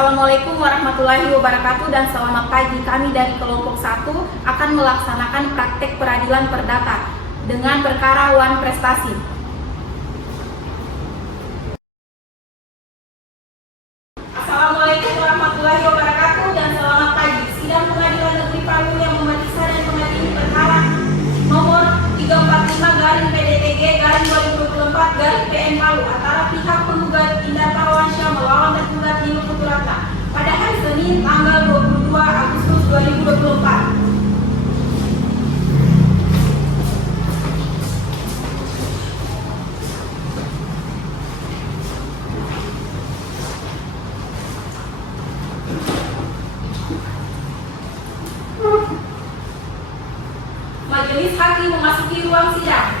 Assalamualaikum warahmatullahi wabarakatuh dan selamat pagi. Kami dari kelompok 1 akan melaksanakan praktek peradilan perdata dengan perkara Wan Prestasi. Assalamualaikum warahmatullahi wabarakatuh dan selamat pagi. Sidang Pengadilan Negeri Palu yang memeriksa dan mengadili perkara nomor 345/PDTG/2024/PN Palu antara pihak penggugat Indar Parawansyah melawan tergugat Nino Puturatna pada hari Senin tanggal 22 Agustus 2024. Majelis Hakim memasuki ruang sidang.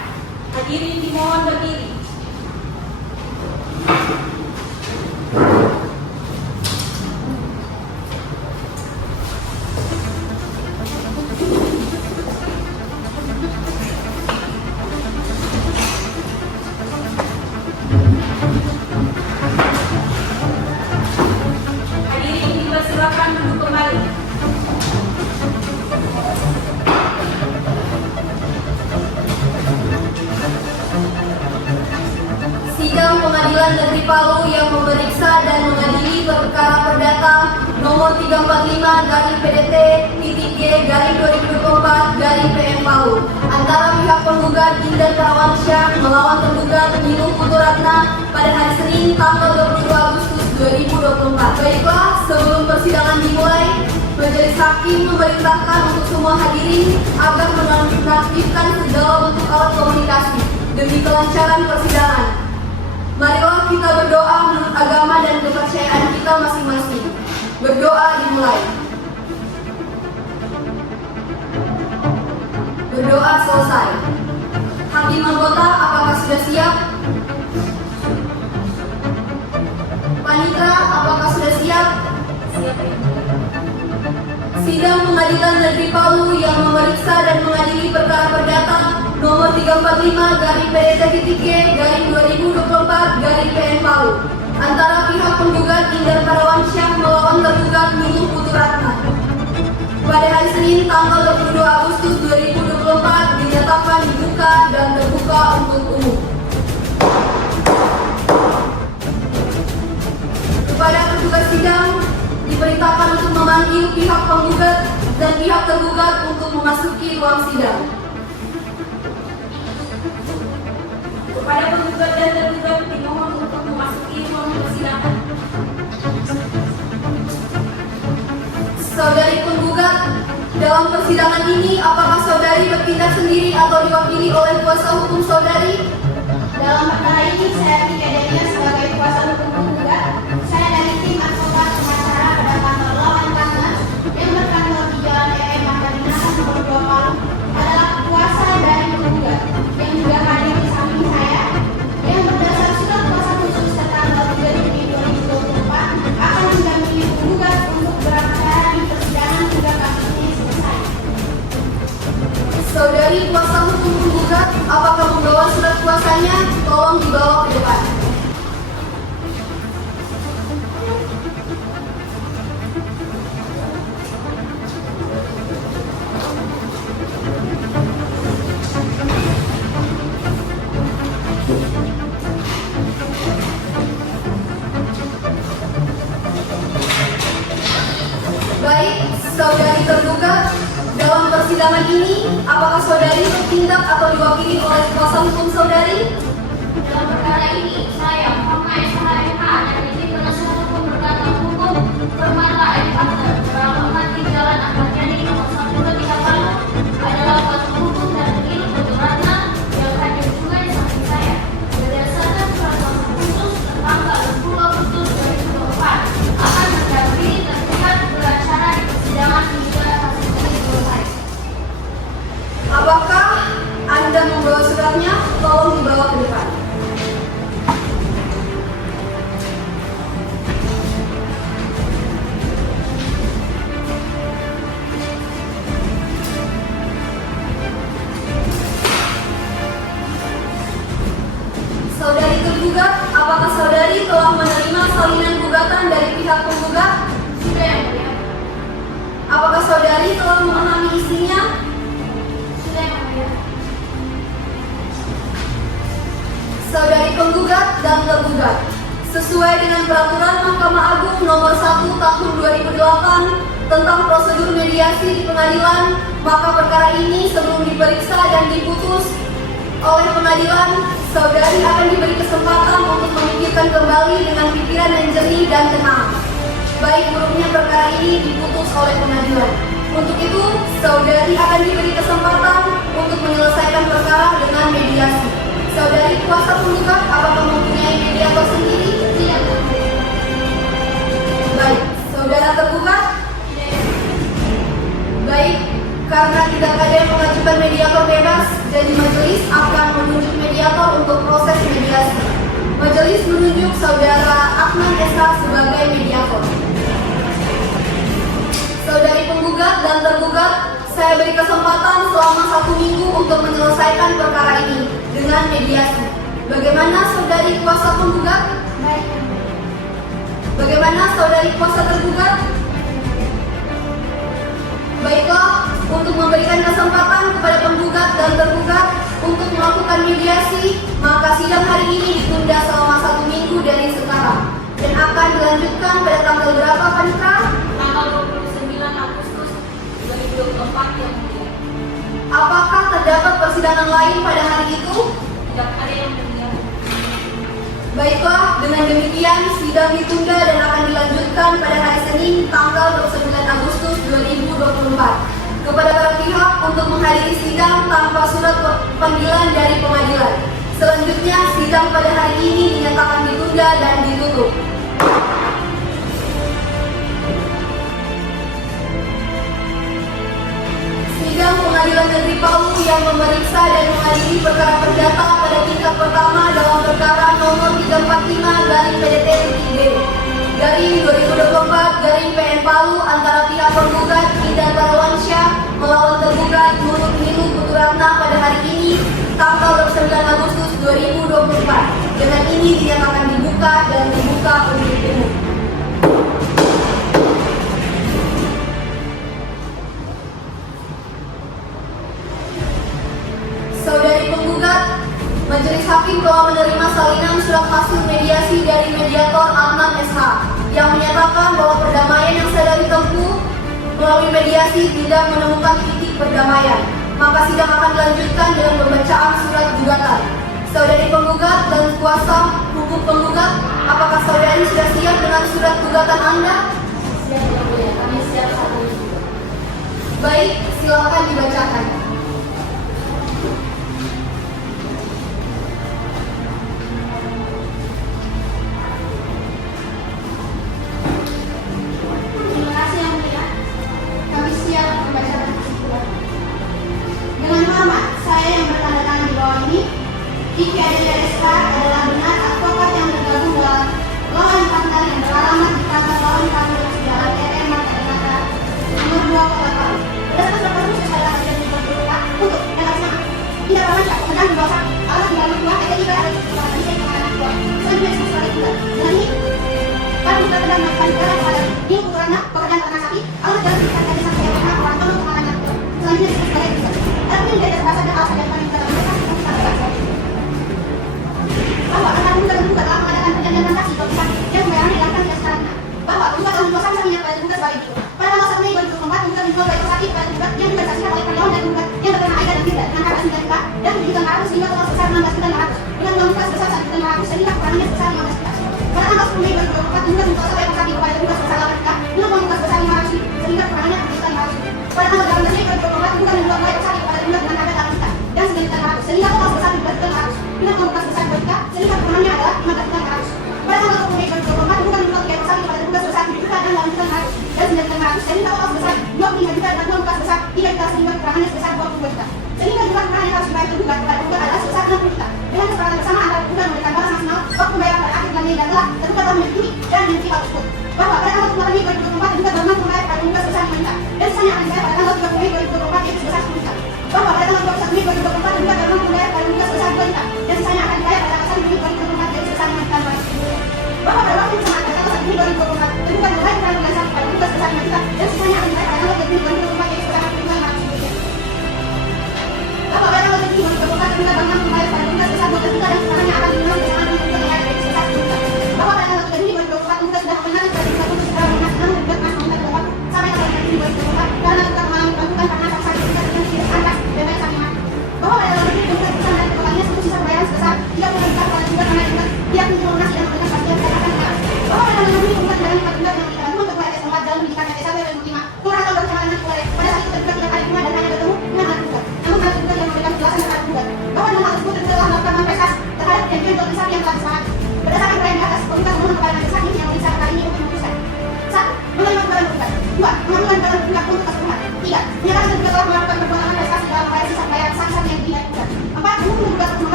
Hadirin dimohon berdiri. Hadirin dipersilakan duduk kembali. Sidang Pengadilan Negeri Palu yang memeriksa dan mengadili perkara perdata nomor 345/PDT-G/2024/PN Palu antara pihak penggugat Indar Parawansyah melawan tergugat Nino Puturatna pada hari Senin tanggal 22 Agustus 2024. Baiklah, sebelum persidangan dimulai, Majelis Hakim memerintahkan untuk semua hadirin agar menonaktifkan segala bentuk alat komunikasi demi kelancaran persidangan. Marilah kita berdoa menurut agama dan kepercayaan kita masing-masing. Berdoa dimulai. Berdoa selesai. Hakim anggota, apakah sudah siap? Panitra, apakah sudah siap? Sidang Pengadilan Negeri Palu yang memeriksa dan mengadili perkara perdata nomor 345/PDT-G/2024/PN Palu antara pihak penggugat Indar Parawansyah melawan tergugat Nino Puturatna pada hari Senin tanggal 22 Agustus 2024 dinyatakan dibuka dan terbuka untuk umum. Kepada petugas sidang diperintahkan untuk memanggil pihak penggugat dan pihak tergugat untuk memasuki ruang sidang. Kepada penggugat dan tergugat dimohon untuk memasuki ruang persidangan. Saudari penggugat, dalam persidangan ini apakah saudari bertindak sendiri atau diwakili oleh kuasa hukum saudari? Dalam perkara ini saya Pidadanya sebagai kuasa hukum penggugat. Saya dari tim advokat pengacara pada kantor Lawan Partners yang berkantor di Jalan E.M. Margarinata nomor 2 Palu adalah kuasa dari penggugat yang juga hadir di samping saya yang berdasar surat kuasa khusus tertanggal 3 Juni 2024 akan mendampingi penggugat untuk beracara di persidangan hingga kasus ini selesai. Saudari kuasa hukum penggugat, apakah membawa surat kuasanya? Tolong dibawa ke depan. Baik, saudari tergugat, dalam persidangan ini, apakah saudari bertindak atau diwakili oleh kuasa hukum saudari? Dalam perkara ini, saya Muhammad SHMH dari tim penasihat hukum berdata hukum Permata M. Partner beralamat di Jalan Ahmad Yani nomor 123 Palu adalah kuasa hukum dari Nino Puturatna yang hadir juga di samping saya. Berdasarkan surat kuasa khusus tertanggal 20 Agustus 2024 akan mendampingi tergugat beracara di persidangan hingga kasus ini selesai. Apakah Anda membawa suratnya? Tolong dibawa ke depan. isinya? Sudah yang mulia. Saudari penggugat dan tergugat, sesuai dengan Peraturan Mahkamah Agung Nomor 1 Tahun 2008 tentang prosedur mediasi di pengadilan, maka perkara ini sebelum diperiksa dan diputus oleh pengadilan, saudari akan diberi kesempatan untuk memikirkan kembali dengan pikiran yang jernih dan tenang. Baik buruknya perkara ini diputus oleh pengadilan. Untuk itu, saudari akan diberi kesempatan untuk menyelesaikan perkara dengan mediasi. Saudari kuasa penggugat, apakah mempunyai mediator sendiri? Tidak. Baik, saudara tergugat? Baik, karena tidak ada yang mengajukan mediator bebas, jadi majelis akan menunjuk mediator untuk proses mediasi. Majelis menunjuk saudara Ahmad SH sebagai mediator. Saudari penggugat dan tergugat, saya beri kesempatan selama 1 minggu untuk menyelesaikan perkara ini dengan mediasi. Bagaimana saudari kuasa penggugat? Baik. Bagaimana saudari kuasa tergugat? Baiklah, untuk memberikan kesempatan kepada penggugat dan tergugat untuk melakukan mediasi, maka sidang hari ini ditunda selama 1 minggu dari sekarang dan akan dilanjutkan pada tanggal berapa, Panitra? Tanggal 29 Agustus 2024 yang mulia. Apakah terdapat persidangan lain pada hari itu? Tidak ada yang mulia. Baiklah, dengan demikian sidang ditunda dan akan dilanjutkan pada hari Senin tanggal 29 Agustus 2024. Kepada para pihak untuk menghadiri sidang tanpa surat panggilan dari pengadilan. Selanjutnya, sidang pada hari ini dinyatakan ditunda dan ditutup. Sidang Pengadilan Negeri Palu yang memeriksa dan mengadili perkara perdata pada tingkat pertama dalam perkara nomor 345/PDT-B garing 2024 PN Palu antara pihak penggugat Indah Parawansyah melawan tergugat Nurul Nilu Puturatna pada hari ini tanggal 29 Agustus 2024. Dengan ini dinyatakan dibuka dan dibuka untuk umum. Saudari penggugat, Majelis Hakim telah menerima salinan surat hasil mediasi dari mediator Ahmad SH yang menyatakan bahwa perdamaian yang saudari tempuh melalui mediasi tidak menemukan titik perdamaian. Maka sidang akan dilanjutkan dengan pembacaan surat gugatan. Saudari penggugat dan kuasa hukum penggugat, apakah saudari sudah siap dengan surat gugatan Anda? Siap yang mulia. Kami siap saat ini. Baik, silakan dibacakan. Terima kasih yang mulia. Kami siap membacakan kesimpulan. Dengan hormat, saya yang bertanda tangan di bawah ini, Iki Adelia Desta adalah benar advokat yang tergabung dalam Law and Partner yang beralamat di kantor Law and Partner Jalan RM Marta Dinata, nomor 2 Kota Palu. Berdasarkan laporan khusus adalah hasil diperlukan untuk yang atas nama Indah Parawansyah, sedang di bawah alat 92 PT IPA ada kesempatan di pengadilan kedua. Selanjutnya disebut sebagai tunggal. Dengan ini, para penggugat telah melakukan negara kepada Nilu Puturatna, pekerjaan ternak sapi, alat dalam tingkat dari sang PMK, orang tua untuk mengalahkan kedua. Selanjutnya disebut sebagai tunggal. Adapun dari dasar dan alasan yang paling utama mereka bahwa antara penggugat dan penggugat telah mengadakan perjanjian transaksi berpisah yang pembayaran dilakukan tidak secara benar. Bahwa penggugat telah menjual sapi kepada penggugat sebagai berikut. Pada tanggal 1 Mei 2024, penggugat menjual dua ekor sapi kepada penggugat yang disaksikan oleh karyawan dan penggugat yang bernama Aida dan Firda dengan harga 9 juta dan 7.500 hingga total sebesar 16.500 dengan uang muka sebesar 1.500 sehingga kekurangannya sebesar 15 juta. Pada tanggal 10 Mei 2024, penggugat menjual satu ekor sapi kepada penggugat sebesar 8 juta dengan uang muka sebesar 500 sehingga kekurangannya 7.500. Pada tanggal 18 Mei 2024, penggugat menjual dua ekor sapi kepada penggugat dengan harga 8 juta dan 9.500 sehingga total sebesar 12.500 dengan uang muka sebesar 2 juta sehingga kekurangannya adalah 15.500. Pada tanggal 20 Mei 2024, penggugat menjual 3 ekor sapi kepada penggugat sebesar 7 juta dan 8.500 dan 9.500 sehingga total sebesar 25 juta dan uang muka sebesar 3 juta sehingga kekurangannya sebesar 22 juta. Sehingga jumlah kekurangan yang harus dibayar penggugat kepada penggugat adalah sebesar 60 juta. Dengan kesepakatan bersama antara penggugat memberikan batas maksimal waktu pembayaran pada akhir bulan Mei dan telah tergugat telah menyetujui dan menyetujui hal tersebut.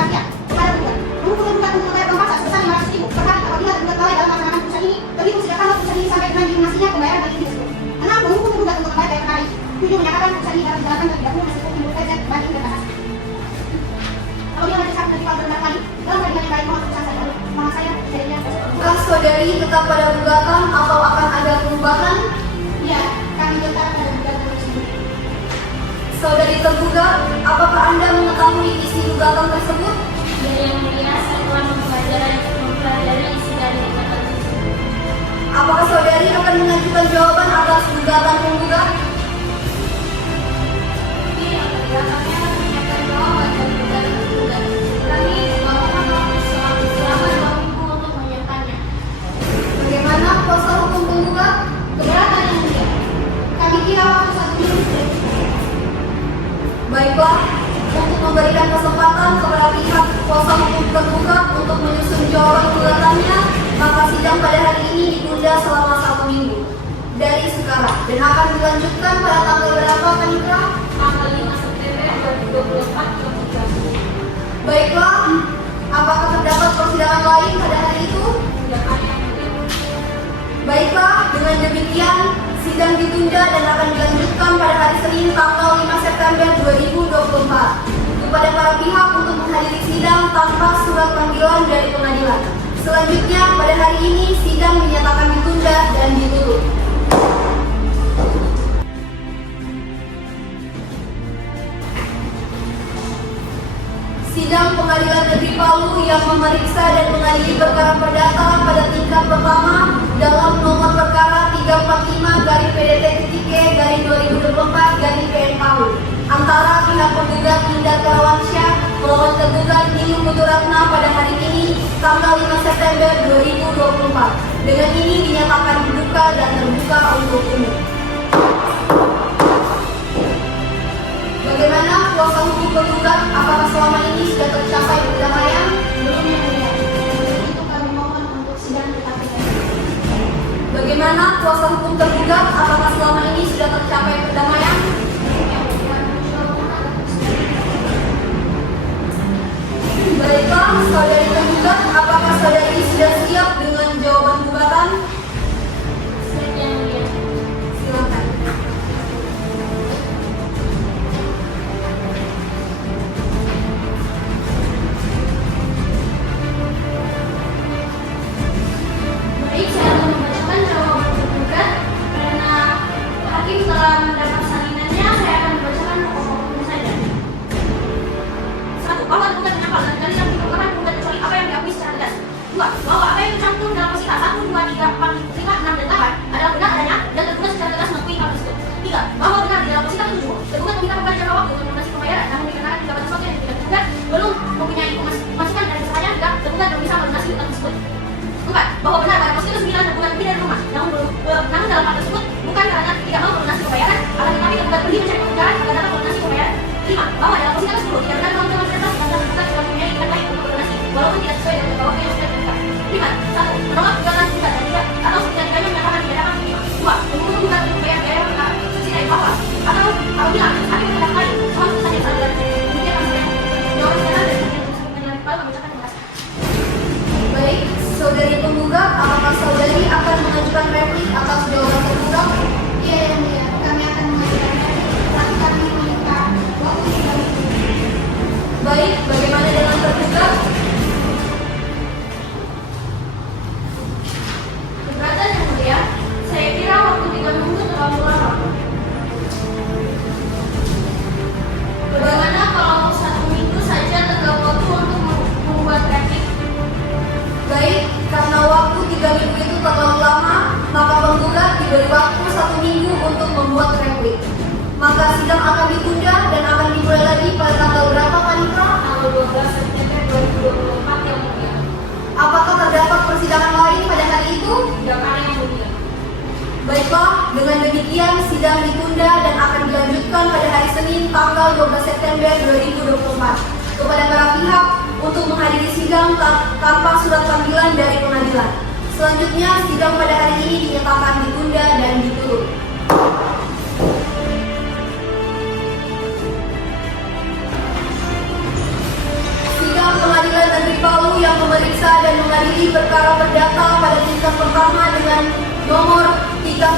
kepastian kepada penggugat. Menuntut penggugat untuk membayar uang paksa sebesar 500.000 per hari apabila tergugat lalai dalam melaksanakan putusan ini, terhitung sejak tanggal putusan ini sampai dengan dilunasinya pembayaran bagi individu tersebut. 6. Menuntut penggugat untuk membayar perkara ini. 7. Menyatakan putusan ini dapat dijalankan terlebih dahulu meskipun timbul kaitan banding dan kasasi. Apabila majelis hakim menerima benar kali dalam peradilan yang baik mohon putusan saya lalu. Mohon saya jadinya Apakah saudari tetap pada gugatan atau akan ada perubahan? ya kami tetap pada gugatan tersebut. Saudari tergugat, apakah Anda mengetahui isi gugatan tersebut? Ya yang mulia, saya telah mempelajari isi dari gugatan tersebut. Apakah saudari akan mengajukan jawaban atas gugatan penggugat? Tapi yang kelihatannya menyiapkan jawaban dari gugatan tergugat. Kami memohon waktu selama 2 minggu untuk menyiapkannya. Bagaimana kuasa hukum penggugat? Keberatan yang mulia. Kami kira waktu 1 minggu sudah cukup. Baiklah, untuk memberikan kesempatan kepada pihak kuasa hukum tergugat untuk menyusun jawaban gugatannya, maka sidang pada hari ini ditunda selama 1 minggu dari sekarang dan akan dilanjutkan pada tanggal berapa, Panitra? Tanggal 5 September 2024 jam 3. Baiklah, apakah terdapat persidangan lain pada hari itu? Tidak ada yang mulia. Baiklah, dengan demikian sidang ditunda dan akan dilanjutkan pada hari Senin tanggal 5 September 2024 kepada para pihak untuk menghadiri sidang tanpa surat panggilan dari pengadilan. Selanjutnya pada hari ini sidang dinyatakan ditunda dan ditutup. Sidang Pengadilan Negeri Palu yang memeriksa dan mengadili perkara perdata pada tingkat pertama dalam nomor perkara 345-PDT-E-2024-PN Palu antara pihak penggugat Indar Parawansyah melawan tergugat Niluh Puturatna pada hari ini tanggal 5 September 2024. Dengan ini dinyatakan dibuka dan terbuka untuk umum. Bagaimana kuasa hukum penggugat? Apakah selama ini sudah tercapai perdamaian? Belum yang mulia. Untuk itu kami mohon untuk sidang tetap berjalan. Bagaimana kuasa hukum tergugat? Apakah selama ini sudah tercapai perdamaian? Baiklah, saudari tergugat, apakah saudari sudah siap dengan jawaban gugatan? Siap yang mulia. Silakan. Baik, saya akan membacakan jawaban tergugat. Karena hakim telah mendapat salinannya, saya akan membacakan pokok-pokoknya saja. 1. Bahwa tergugat menyangkal dan dalil yang dikemukakan tergugat kecuali apa yang diakui secara tegas. 2. Bahwa apa yang tercantum dalam posisi 1, 2, 3, 4, 5, 6, dan 8 adalah benar adanya dan tergugat secara tegas mengakui hal tersebut. 3. Bahwa benar di dalam posisi 7, tergugat meminta pemberian jangka waktu untuk melunasi pembayaran, namun dikarenakan jabatan sesuatu yang tidak tergugat belum mempunyai masukan dari usahanya, tidak tergugat belum bisa melunasi hutang tersebut. 4. Bahwa benar pada posisi 9 tergugat pergi dari rumah, namun dalam hal tersebut bukan karena tidak mau melunasi pembayaran, akan tetapi tergugat pergi mencari pekerjaan agar dapat melunasi pembayaran. 5. Bahwa dalam posisi 10 tidak benar teman-teman kertas dan tergugat tidak mempunyai ikat lain untuk melunasi, walaupun tidak sesuai dengan jangka waktu yang sudah ditentukan. 5. 1. Menolak gugatan tergugat dan tidak atau setidak-tidaknya menyatakan tidak dapat menerima. 2. Menuntut gugatan untuk membayar biaya perkara subsidi bawah atau apabila hakim berpendapat lain soal putusan yang salah dilanjutkan. Demikian kami jawaban sekarang dari Pengadilan Negeri Palu mengucapkan terima kasih. Baik, saudari penggugat, apakah saudari akan mengajukan replik atas jawaban tergugat? Iya yang mulia. Kami akan mengajukan replik, tetapi kami meminta waktu 3 minggu. Baik, bagaimana dengan tergugat? Keberatan yang mulia, saya kira waktu 3 minggu terlalu lama. Bagaimana kalau 1 minggu saja tenggang waktu untuk membuat replik? Baik, karena waktu 3 minggu itu terlalu lama, maka penggugat diberi waktu 1 minggu untuk membuat replik. Maka sidang akan ditunda dan akan dimulai lagi pada tanggal berapa, Panitra? Tanggal 12 September 2024 yang mulia. Apakah terdapat persidangan lain pada hari itu? Tidak ada yang mulia. Baiklah, dengan demikian sidang ditunda dan akan dilanjutkan pada hari Senin tanggal 12 September 2024 kepada para pihak untuk menghadiri sidang tanpa surat panggilan dari pengadilan. Selanjutnya, sidang pada hari ini dinyatakan ditunda dan ditutup. Sidang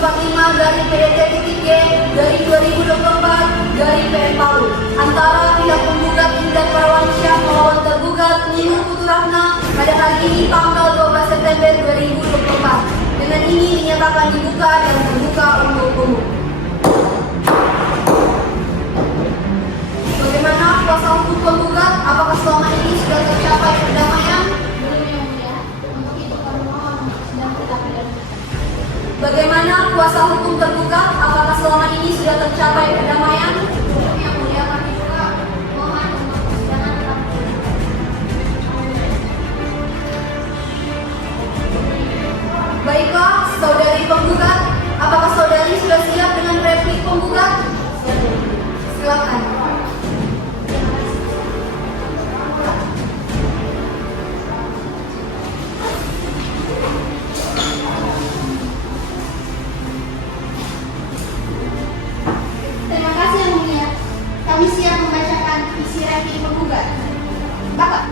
345/PDT-G/2024 antara pihak penggugat Indra Parawansyah melawan tergugat Ninu Puturahna pada hari ini tanggal 12 September 2024. Dengan ini dinyatakan dibuka dan terbuka untuk umum. Bagaimana kuasa hukum penggugat? Apakah selama ini sudah tercapai perdamaian? Belum yang mulia. Untuk itu kami mohon untuk sidang kita pidana. Bagaimana kuasa hukum tergugat? Apakah selama ini sudah tercapai perdamaian? Belum yang mulia, kami juga mohon untuk persidangan tetap berjalan. Baiklah, saudari penggugat, apakah saudari sudah siap dengan replik penggugat? Silakan. Terima kasih Yang Mulia. Kami siap membacakan isi replik penggugat. Bapak,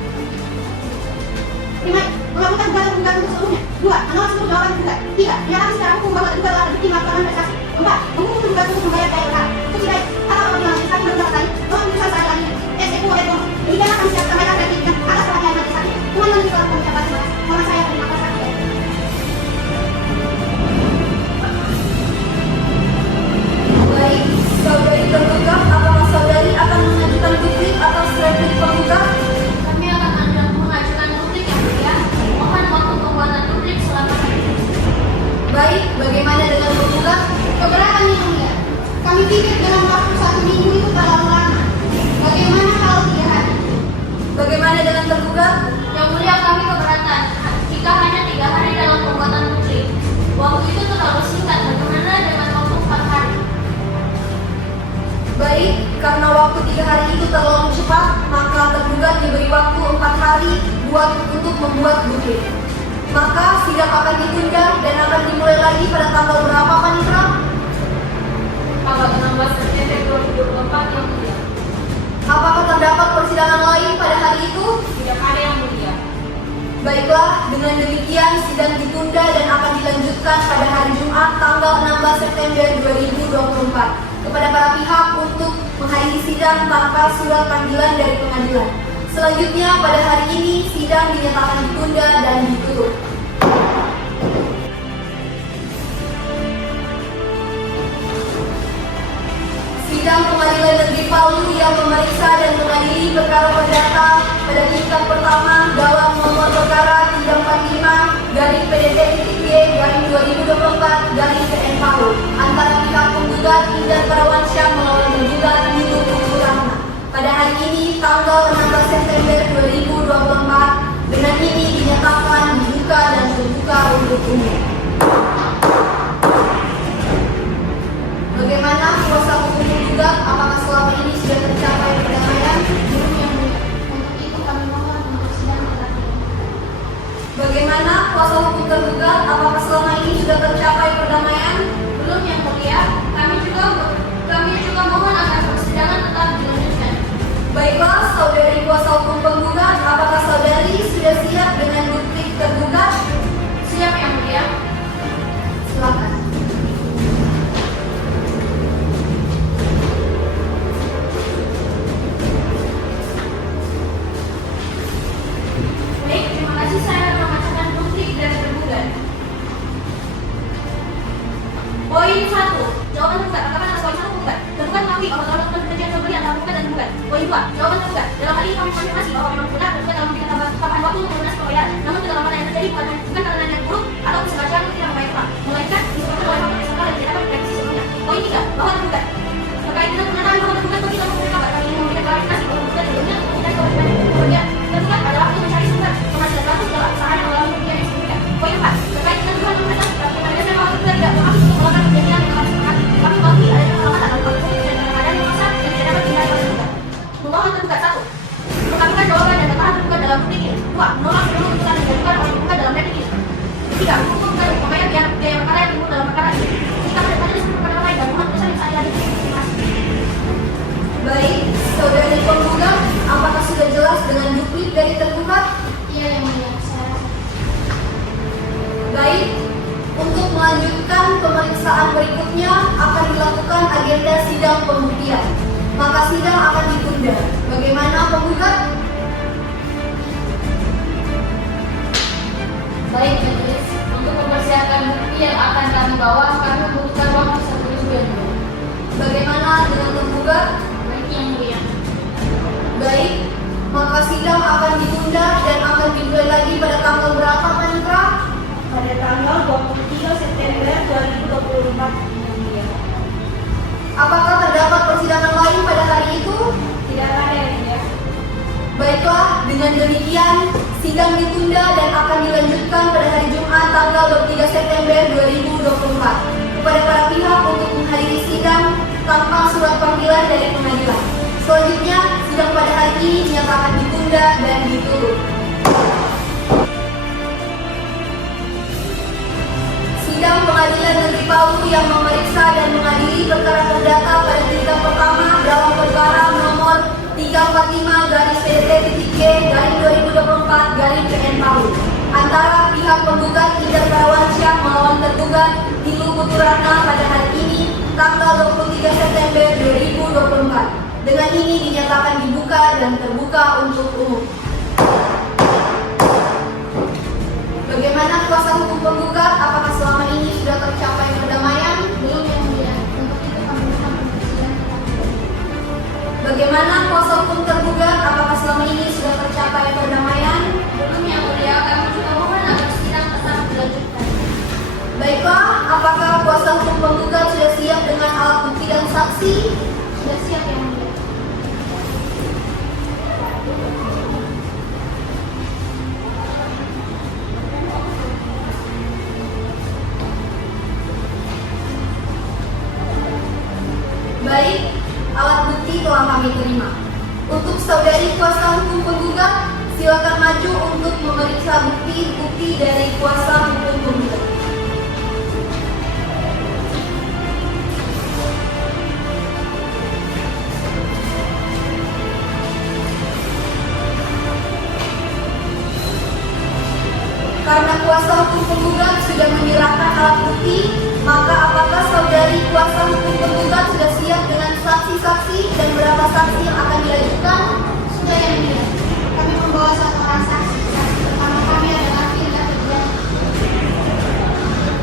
lima, melakukan gugatan penggugat untuk seluruhnya. 2. Menolak seluruh jawaban penggugat. 3. Menyatakan secara hukum bahwa tergugat telah terbukti melakukan transaksi. 4. Menghukum penggugat untuk membayar biaya perkara. Subsidi baik atau apabila majelis hakim berpendapat lain, bahwa putusan saat ini SEU oleh Tuhan. Demikianlah kami siap sampaikan repliknya atas perhatian majelis hakim. Tuhan menuju kami ucapkan terima kasih. Mohon saya terima kasih. Baik, saudari tergugat, apakah saudari akan mengajukan duplik atas replik penggugat? Kami akan mengajukan duplik yang mulia. Mohon waktu pembuatan duplik selama hari ini. Baik, bagaimana dengan penggugat? Keberatan Yang Mulia. Kami pikir dalam waktu 1 minggu itu terlalu lama. Bagaimana kalau 3 hari? Bagaimana dengan tergugat? Yang mulia, kami keberatan jika hanya 3 hari dalam pembuatan duplik. Waktu itu terlalu singkat. Bagaimana dengan waktu 4 hari? Baik, karena waktu 3 hari itu terlalu cepat, maka tergugat diberi waktu 4 hari untuk membuat duplik. Maka sidang akan ditunda dan akan dimulai lagi pada tanggal berapa, Panitra? Tanggal 16 September 2024 yang mulia. Apakah terdapat persidangan lain pada hari itu? Tidak ada yang mulia. Baiklah, dengan demikian sidang ditunda dan akan dilanjutkan pada hari Jumat tanggal 16 September 2024 kepada para pihak untuk menghadiri sidang tanpa surat panggilan dari pengadilan. Selanjutnya pada hari ini sidang dinyatakan ditunda dan ditutup. Sidang Pengadilan Negeri Palu yang memeriksa dan mengadili perkara perdata pada tingkat pertama dalam nomor perkara 345/PDT-G/2024 Palu antara pihak penggugat Indra Parawansyah melawan tergugat Ninu Puturahna pada hari ini tanggal 16 September 2024 dengan ini dinyatakan dibuka dan terbuka untuk umum. Bagaimana kuasa hukum penggugat? Apakah selama ini sudah tercapai perdamaian? Belum yang mulia. Untuk itu kami mohon untuk sidang tetap berjalan. Bagaimana kuasa hukum tergugat? Apakah selama ini sudah tercapai perdamaian? Belum yang mulia. Kami juga mohon agar persidangan tetap dilanjutkan. Baiklah, saudari kuasa hukum penggugat, apakah saudari sudah siap dengan duplik tergugat? Siap yang mulia. Silakan. Baik, terima kasih. Saya akan membacakan duplik dari tergugat. Poin 1. Jawaban tergugat. Tanggapan atas poin 1 tergugat. Tergugat mengakui bahwa telah melakukan perjanjian jual beli antara tergugat dan tergugat. Poin 2. Jawaban tergugat. Dalam hal ini kami konfirmasi bahwa memang benar tergugat dalam memberikan tambahan waktu untuk melunasi pembayaran. Namun keterlambatan yang terjadi bukan karena yang buruk atau kesengajaan untuk tidak membayar utang, melainkan disebabkan oleh faktor eksternal yang tidak dapat diprediksi sebelumnya. Poin 3. Bahwa tergugat terkait dengan pernyataan bahwa tergugat tidak memberikan kabar, kami ingin memberikan klarifikasi bahwa tergugat sebelumnya tidak kewajiban kemudian tergugat adalah untuk mencari sumber penghasilan baru dalam usaha yang mengalami kerugian yang signifikan. Poin 4. Terkait dengan tuduhan yang mereka menandakan bahwa tergugat tidak bermaksud untuk melakukan perjanjian yang kami sepakati. Kami mengakui adanya perlambatan dalam proses dan keadaan yang memaksa dan tidak dapat dihindari oleh tergugat. Memohon tergugat 1. Mengabulkan jawaban dan katahan tergugat dalam duplik ini. 2. Menolak seluruh tuntutan yang diajukan oleh sidang akan ditunda. Bagaimana penggugat? Baik majelis, untuk mempersiapkan bukti yang akan kami bawa, kami membutuhkan waktu 1 minggu yang mulia. Bagaimana dengan penggugat? Baik yang mulia. Baik, maka sidang akan ditunda dan akan dimulai lagi pada tanggal berapa, Panitra? Pada tanggal 23 September 2024 yang mulia. Apakah terdapat persidangan lain pada hari itu? Tidak ada yang mulia. Baiklah, dengan demikian sidang ditunda dan akan dilanjutkan pada hari Jumat tanggal 23 September 2024 kepada para pihak untuk menghadiri sidang tanpa surat panggilan dari pengadilan. Selanjutnya, sidang pada hari ini dinyatakan ditunda dan ditutup. Sidang Pengadilan Negeri Palu yang memeriksa dan mengadili perkara perdata pada tingkat pertama dalam perkara nomor 345-PDT-G-2024-PN Palu antara pihak penggugat Indra Parawansyah melawan tergugat Nilu Puturatna pada hari ini tanggal 23 September 2024. Dengan ini dinyatakan dibuka dan terbuka untuk umum. Bagaimana kuasa hukum penggugat? Apakah selama ini sudah tercapai perdamaian? Belum yang mulia. Untuk itu kami mohon persidangan kita. Bagaimana kuasa hukum tergugat? Apakah selama ini sudah tercapai perdamaian? Belum yang mulia, kami juga mohon agar sidang tetap dilanjutkan. Baiklah, apakah kuasa hukum penggugat sudah siap dengan alat bukti dan saksi? Sudah siap yang mulia. Baik, alat bukti telah kami terima. Untuk saudari kuasa hukum penggugat, silakan maju untuk memeriksa bukti-bukti dari kuasa hukum penggugat. Karena kuasa hukum penggugat sudah menyerahkan alat bukti, maka apakah saudari kuasa hukum penggugat sudah siap dengan saksi-saksi dan berapa saksi yang akan diajukan? Sudah yang mulia. Kami membawa 1 orang saksi. Saksi pertama kami adalah Firda Febrianti.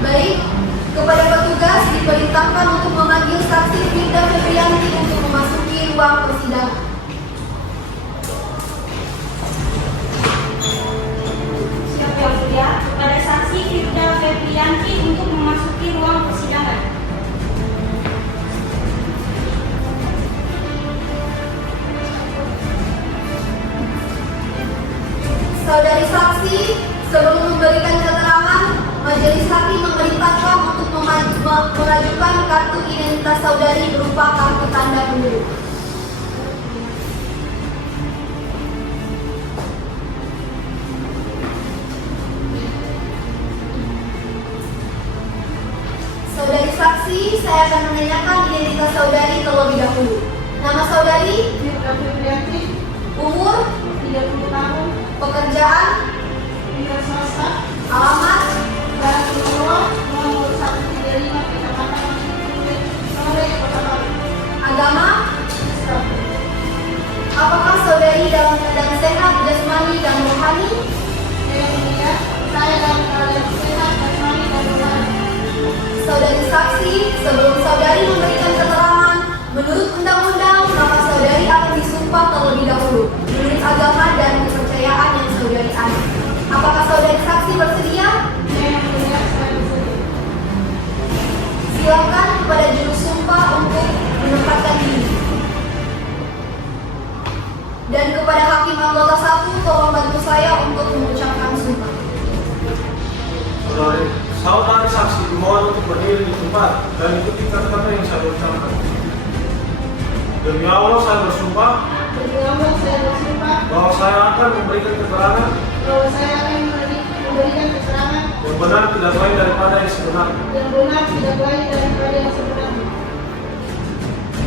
Baik, kepada petugas diperintahkan untuk memanggil saksi Firda Febrianti untuk memasuki ruang persidangan. Siap yang mulia. Kepada saksi Firda Febrianti untuk memasuki ruang persidangan. Saudari saksi, sebelum memberikan keterangan, majelis hakim memerintahkan untuk mengajukan kartu identitas saudari berupa kartu tanda penduduk. Saudari saksi, saya akan menanyakan identitas saudari terlebih dahulu. Nama saudari, Firda Febrianti, umur, 30 tahun, pekerjaan, wira swasta, alamat, Jalan Purworejo, nomor 135, Kecamatan Masjid, Sore, Kota Palu. agama. Islam. Apakah saudari dalam keadaan sehat, jasmani, dan rohani? Yang mulia, saya dalam keadaan sehat, jasmani, dan rohani. Saudari saksi, sebelum saudari memberikan keterangan, menurut undang-undang, maka saudari akan disumpah terlebih dahulu, menurut agama dan kepercayaan yang saudari anut. Apakah saudari saksi bersedia? Yang mulia, saya bersedia. Silakan kepada juru sumpah untuk menempatkan diri. Dan kepada hakim anggota 1, tolong bantu saya untuk mengucapkan sumpah. Saudari saksi dimohon untuk berdiri di tempat dan ikuti kata-kata yang saya ucapkan. Demi Allah saya bersumpah Demi Allah, saya bersumpah bahwa saya akan memberikan keterangan bahwa saya akan memberikan keterangan yang benar tidak lain daripada yang sebenarnya. yang benar tidak lain daripada yang sebenarnya.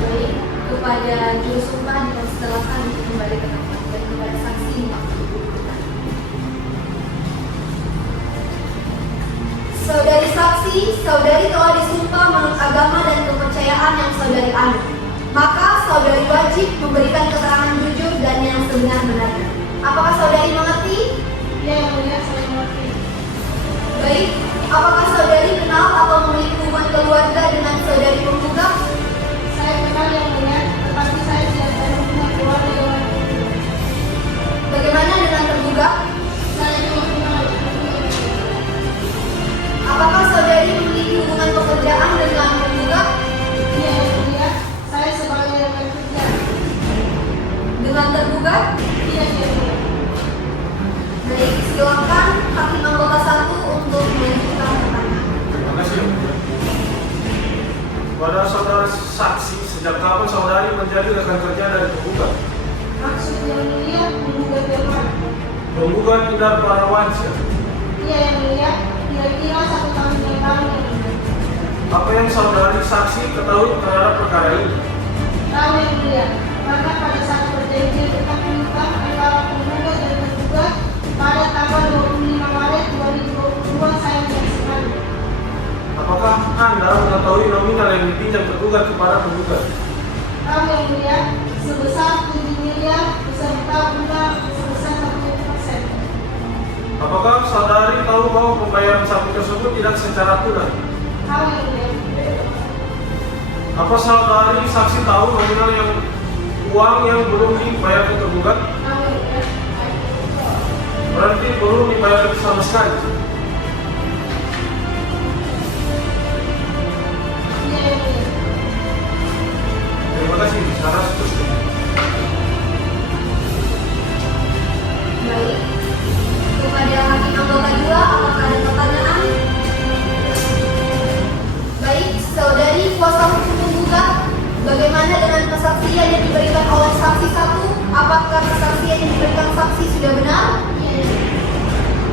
Baik, kepada juru sumpah dipersilakan untuk kembali ke tempat dan kepada saksi saudari saksi, saudari telah disumpah menurut agama dan kepercayaan yang saudari anut. Maka saudari wajib memberikan keterangan jujur dan yang sebenar-benarnya. Apakah saudari mengerti? Ya, yang mulia, saya mengerti. Baik, apakah saudari kenal atau memiliki hubungan keluarga dengan saudari penggugat? Saya kenal yang mulia, tetapi saya tidak ada hubungan keluarga dengan tergugat. Bagaimana dengan tergugat? Saya juga kenal. Apakah saudari memiliki hubungan pekerjaan dengan penggugat? Iya, yang mulia, saya sebagai rekan kerja. Dengan tergugat? Iya, yang mulia. Baik, silakan hakim anggota 1 untuk melanjutkan pertanyaan. Terima kasih, Yang Mulia. Pada saudara saksi, sejak kapan saudari menjadi rekan kerja dari penggugat? Maksud yang mulia, menggugat yang mana? Penggugat Indar Parawansyah. Iya, yang mulia, kira-kira 1 tahun yang lalu. Yang mulia. Apa yang saudari saksi ketahui terhadap perkara ini? Tahu yang mulia, karena pada saat perjanjian tetap muka antara penggugat dan tergugat pada tanggal 25 Maret 2022 saya menyaksikannya. Apakah Anda mengetahui nominal yang dipinjam tergugat kepada penggugat? Tahu yang mulia, sebesar 7 miliar beserta bunga sebesar 1%. Apakah saudari tahu bahwa pembayaran sapi tersebut tidak secara tunai? Tahu yang mulia. Apa saudari saksi tahu nominal yang uang yang belum dibayar ke tergugat? Tahu yang mulia. Berarti belum dibayar sama sekali. Iya yang mulia. Terima kasih, Sarah seterusnya. Baik, kepada hakim anggota 2, apakah ada pertanyaan? Baik, saudari kuasa hukum penggugat, bagaimana dengan kesaksian yang diberikan oleh saksi 1? Apakah kesaksian yang diberikan saksi sudah benar?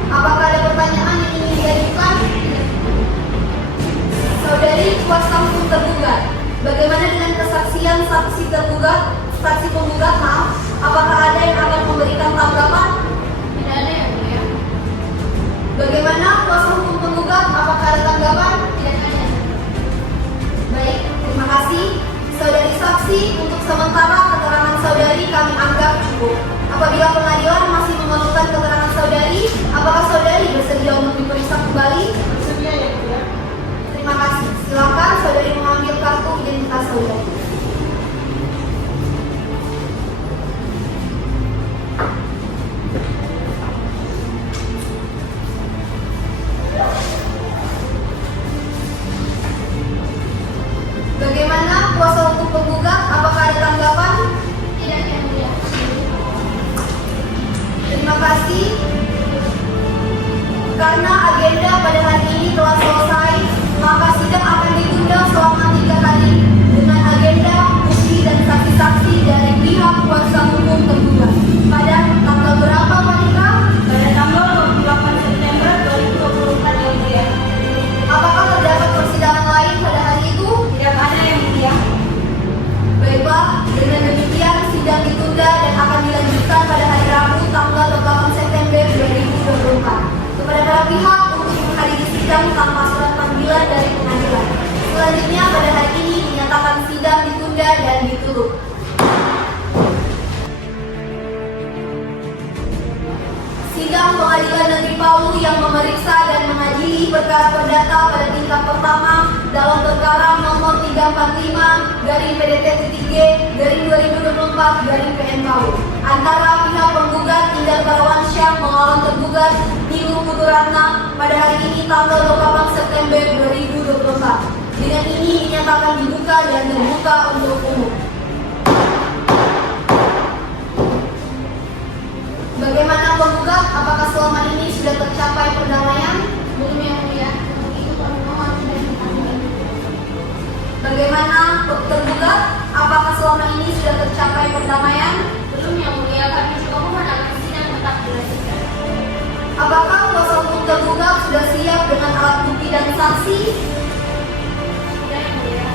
Apakah ada pertanyaan yang ingin diajukan? Saudari kuasa hukum tergugat, bagaimana dengan kesaksian saksi penggugat, maaf, apakah ada yang akan memberikan tanggapan? Tidak ada yang mulia. Bagaimana kuasa hukum penggugat, apakah ada tanggapan? Tidak ada. Baik, terima kasih. Saudari saksi, untuk sementara keterangan saudari kami anggap cukup. Apabila pengadilan masih memerlukan keterangan saudari, apakah saudari bersedia untuk diperiksa kembali? Bersedia yang mulia. Terima kasih. Silakan saudari mengambil kartu identitas saudari. Bagaimana kuasa hukum penggugat, apakah ada tanggapan? Tidak yang mulia. Terima kasih. Karena agenda pada hari ini telah selesai, maka sidang akan ditunda selama 3 hari dengan agenda bukti dan saksi-saksi dari pihak kuasa hukum penggugat. Pada tanggal berapa, Pak Nika? Pada tanggal 28 September 2024 yang mulia. Apakah terdapat persidangan lain pada hari itu? Tidak ada yang mulia. Baiklah, dengan demikian sidang ditunda dan akan dilanjutkan pada hari Rabu tanggal 8 September 2024. Kepada para pihak untuk menghadiri sidang tanpa surat panggilan dari pengadilan. Selanjutnya pada hari ini dinyatakan sidang ditunda dan ditutup. Sidang Pengadilan Negeri Palu yang memeriksa dan mengadili perkara perdata pada tingkat pertama dalam perkara nomor 345/PDT-G/2024/PN Palu antara pihak penggugat Indar Parawansyah melawan tergugat Nilu Puturatna pada hari ini tanggal 28 September 2024. Dengan ini dinyatakan dibuka dan terbuka untuk umum. Bagaimana penggugat? Apakah selama ini sudah tercapai perdamaian? Belum yang mulia. Untuk itu pemohon sudah dipanggil. Bagaimana tergugat? Apakah selama ini sudah tercapai perdamaian? Belum yang mulia. Kami juga mohon agar sidang tetap dilanjutkan. Apakah kuasa hukum tergugat sudah siap dengan alat bukti dan saksi? Sudah yang mulia.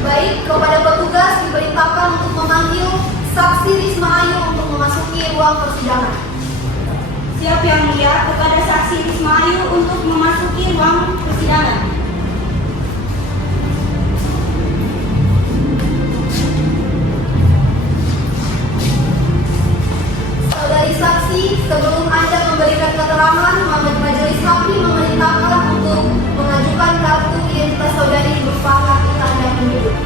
Baik, kepada petugas diperintahkan untuk memanggil saksi Risma Ayu untuk memasuki ruang persidangan. Siap Yang Mulia, kepada saksi Risma Ayu untuk memasuki ruang persidangan. Saudari saksi, sebelum Anda memberikan keterangan, majelis hakim memerintahkan untuk mengajukan kartu identitas saudari berupa kartu tanda penduduk.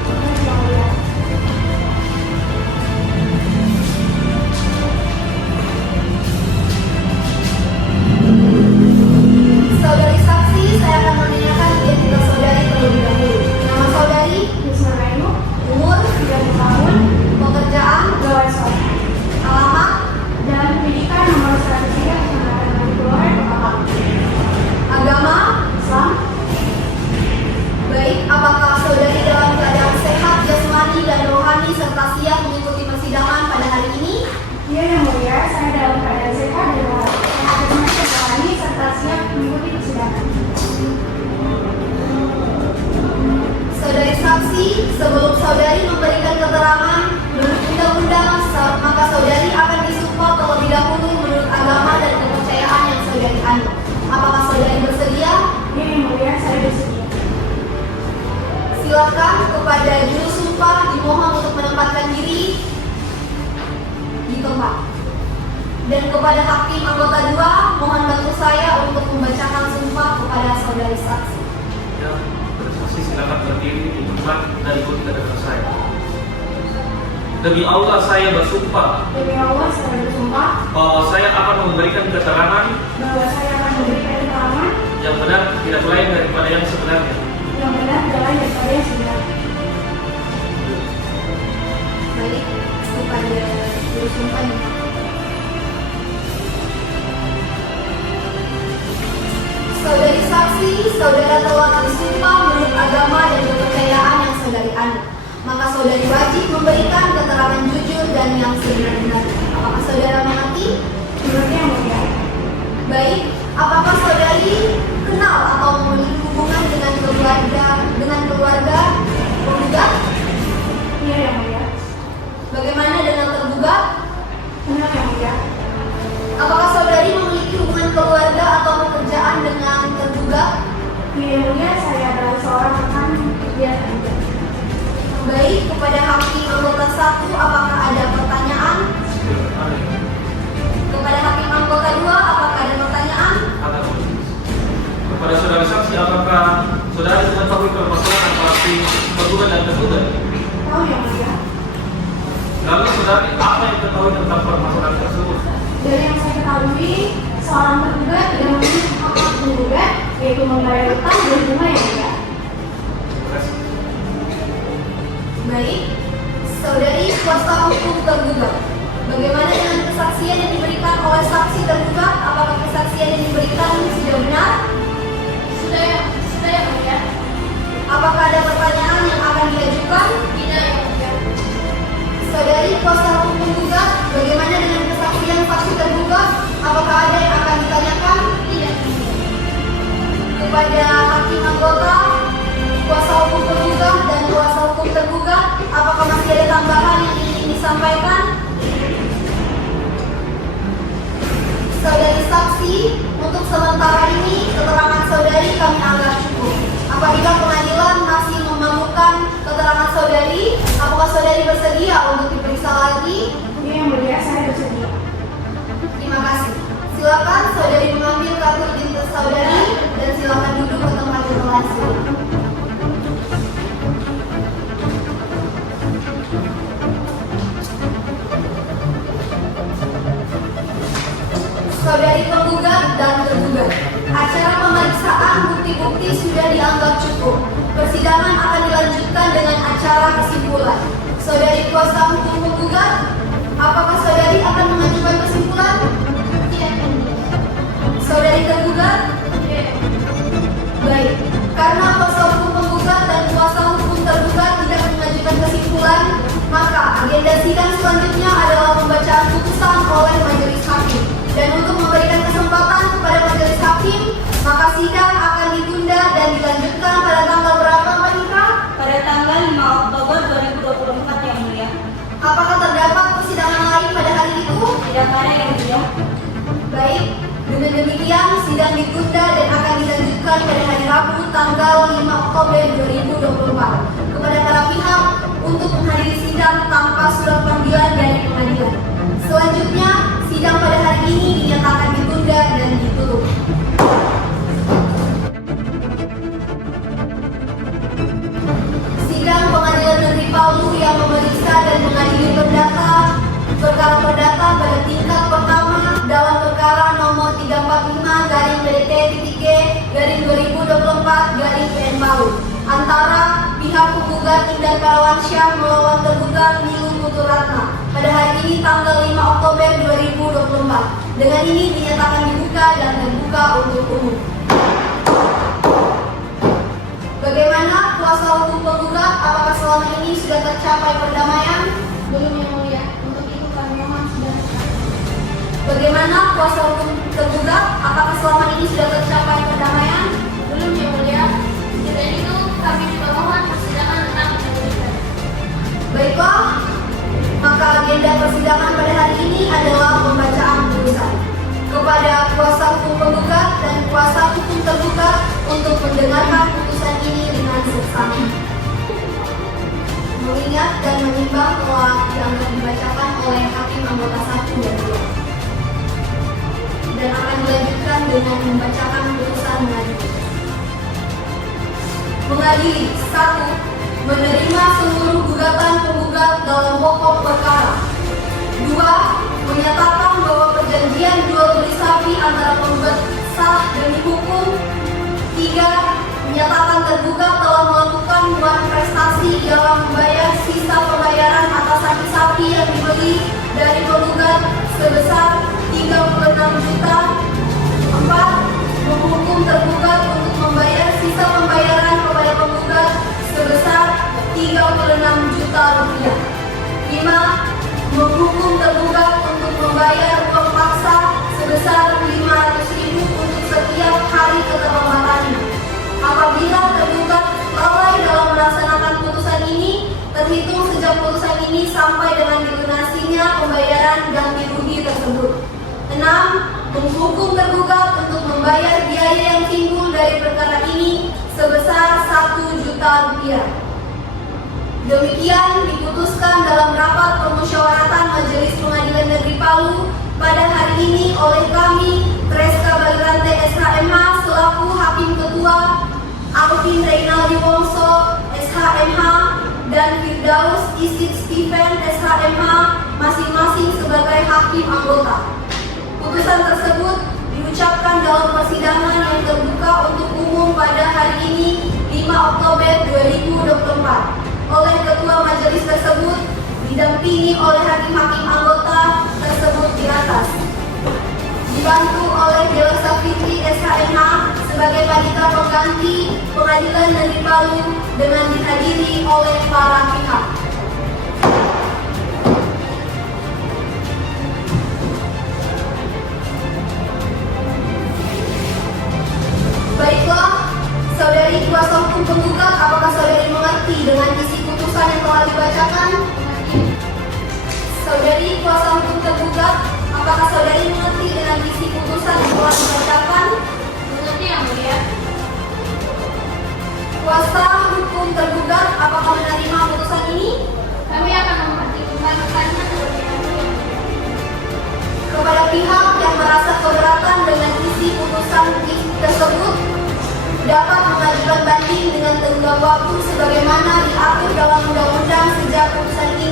Saudari saksi, saya akan menanyakan identitas saudari terlebih dahulu. Nama saudari? Risma Ayu, Umur? 30 tahun, Pekerjaan? pegawai swasta. Alamat? Dan pendidikan nomor 103 Kecamatan Mangkuloer, Kota Palu. Agama? Islam, Baik, apakah saudari dalam keadaan sehat, jasmani, dan rohani serta siap mengikuti persidangan pada hari ini? Iya Yang Mulia, saya dalam keadaan sehat dan rohani. Sehat jasmani dan rohani serta siap mengikuti persidangan. Saudari saksi, sebelum saudari memberikan keterangan menurut undang-undang, maka saudari akan disumpah terlebih dahulu menurut agama dan kepercayaan yang saudari anut. Apakah saudari bersedia? Iya Yang Mulia, saya bersedia. Silakan kepada juru sumpah dimohon untuk menempatkan diri di tempat. Dan kepada hakim anggota 2, mohon bantu saya untuk membacakan sumpah kepada saudari saksi. Ya, bersaksi silakan berdiri di tempat dan ikuti kata saya. Demi Allah saya bersumpah Demi Allah, saya bersumpah bahwa saya akan memberikan keterangan bahwa saya akan memberikan keterangan yang benar tidak lain daripada yang sebenarnya. yang benar dalam daripada yang sebenarnya. Baik, kepada juru sumpah ini. Saudari saksi, saudara telah disumpah menurut agama dan kepercayaan yang saudari anut. Maka saudari wajib memberikan keterangan jujur dan yang sebenar-benarnya. Apakah saudara mengerti? Menurut Yang Mulia, Baik, apakah saudari kenal atau memiliki hubungan dengan keluarga penggugat? iya Yang Mulia. Bagaimana dengan tergugat? Benar Yang Mulia. Apakah saudari memiliki hubungan keluarga atau pekerjaan dengan tergugat? Iya Yang Mulia, saya adalah seorang rekan kerja tergugat. Baik, kepada hakim anggota 1, apakah ada pertanyaan? Kepada hakim anggota 2, apakah ada pertanyaan? Kepada saudara saksi, apakah saudara mengetahui permasalahan antara si tergugat dan tergugat? Tahu Yang Mulia. Lalu saudari apa yang ketahui tentang permasalahan tersebut? Dari yang saya ketahui, seorang tergugat tidak memiliki hak menggugat, yaitu membayar utang dan bunga Yang Mulia. Terima kasih. Baik, saudari kuasa hukum tergugat. Bagaimana dengan kesaksian yang diberikan oleh saksi tergugat? Apakah kesaksian yang diberikan sudah benar? Sudah Yang Mulia. Apakah ada pertanyaan yang akan diajukan? Tidak Yang Mulia. Saudari kuasa hukum tergugat, bagaimana dengan kesaksian saksi tergugat? Apakah ada yang akan ditanyakan? Tidak Yang Mulia. Kepada hakim anggota, kuasa hukum tergugat dan kuasa hukum tergugat, apakah masih ada tambahan yang ingin disampaikan? Saudari saksi, untuk sementara ini keterangan saudari kami anggap cukup. Apabila pengadilan masih memerlukan keterangan saudari, apakah saudari bersedia untuk diperiksa lagi? Iya Yang Mulia, saya bersedia. Terima kasih. Silakan saudari mengambil kartu identitas saudari dan silakan duduk ke tempat yang telah disediakan. Saudari penggugat dan tergugat, acara pemeriksaan bukti-bukti sudah dianggap cukup. Persidangan akan dilanjutkan dengan acara kesimpulan. Saudari kuasa hukum penggugat, apakah saudari akan mengajukan kesimpulan? Tidak Yang Mulia. Saudari tergugat? Tidak. Baik, karena kuasa hukum penggugat dan kuasa hukum tergugat tidak mengajukan kesimpulan, maka agenda sidang selanjutnya adalah pembacaan putusan oleh majelis hakim. Dan untuk memberikan kesempatan kepada majelis hakim, maka sidang akan ditunda dan dilanjutkan pada tanggal berapa, Pak Nika? Pada tanggal 5 Oktober Apakah terdapat persidangan lain pada hari itu? Tidak ada yang mulia. Baik, dengan demikian sidang ditunda dan akan dilanjutkan pada hari Rabu tanggal 5 Oktober 2024 kepada para pihak untuk menghadiri sidang tanpa surat panggilan dari pengadilan. Selanjutnya, sidang pada hari ini dinyatakan ditunda dan ditutup. Sidang Pengadilan Negeri Palu yang memeriksa dan mengadili perkara perdata pada tingkat pertama dalam perkara nomor 345-PDT-G/2024 PN antara pihak penggugat Indah Parawansyah melawan tergugat Nilu Puturatna pada hari ini tanggal 5 Oktober 2024. Dengan ini dinyatakan dibuka dan terbuka untuk umum. Bagaimana kuasa hukum penggugat? Apakah selama ini sudah tercapai perdamaian? Belum yang mulia. Untuk itu kami mohon sidang. Bagaimana kuasa hukum tergugat? Apakah selama ini sudah tercapai perdamaian? Belum yang mulia. Selain itu, kami juga mohon persidangan tetap dihentikan. Baiklah, maka agenda persidangan pada hari ini adalah pembacaan putusan. Kepada kuasa hukum penggugat dan kuasa hukum tergugat untuk mendengarkan putusan ini dengan seksama. Mengingat dan menimbang telah yang dibacakan oleh hakim anggota 1 dan 2 dan akan dilanjutkan dengan membacakan putusan mengadili. Mengadili 1. Menerima seluruh gugatan penggugat dalam pokok perkara. 2. Menyatakan bahwa perjanjian jual beli sapi antara penggugat sah demi hukum. 3. Menyatakan tergugat telah melakukan prestasi dalam membayar sisa pembayaran atas sapi-sapi yang dibeli dari penggugat sebesar 36 juta. 4. Menghukum tergugat untuk membayar sisa pembayaran kepada penggugat sebesar 36 juta rupiah. 5. Menghukum tergugat untuk membayar uang paksa sebesar 500.000 untuk setiap hari keterlambatannya. Apabila tergugat lalai dalam melaksanakan putusan ini, terhitung sejak putusan ini sampai dengan dilunasinya pembayaran ganti rugi tersebut. 6. Menghukum tergugat untuk membayar biaya yang timbul dari perkara ini sebesar 1 juta rupiah. Demikian diputuskan dalam rapat permusyawaratan Majelis Pengadilan Negeri Palu pada hari ini oleh kami, Treska Balirante SHMH selaku Hakim Ketua, Alvin Reynaldi Wongso SHMH, dan Firdaus Isid Steven SHMH masing-masing sebagai Hakim Anggota. Putusan tersebut diucapkan dalam persidangan yang terbuka untuk umum pada hari ini 5 Oktober 2024 oleh Ketua Majelis tersebut didampingi oleh hakim-hakim anggota tersebut di atas, dibantu oleh Dewa Fitri SHMH sebagai panitia pengganti Pengadilan Negeri Palu dengan dihadiri oleh para pihak. Baiklah, saudari kuasa hukum penggugat, apakah saudari mengerti dengan isi putusan yang telah dibacakan? Saudari kuasa hukum tergugat, apakah saudari mengerti dengan isi putusan yang telah dibacakan? Mengerti yang mulia. Kuasa hukum tergugat, apakah menerima putusan ini? Kami akan mempertimbangkannya terlebih dahulu. Kepada pihak yang merasa keberatan dengan isi putusan tersebut, dapat mengajukan banding dengan tenggang waktu sebagaimana diatur dalam undang-undang sejak putusan ini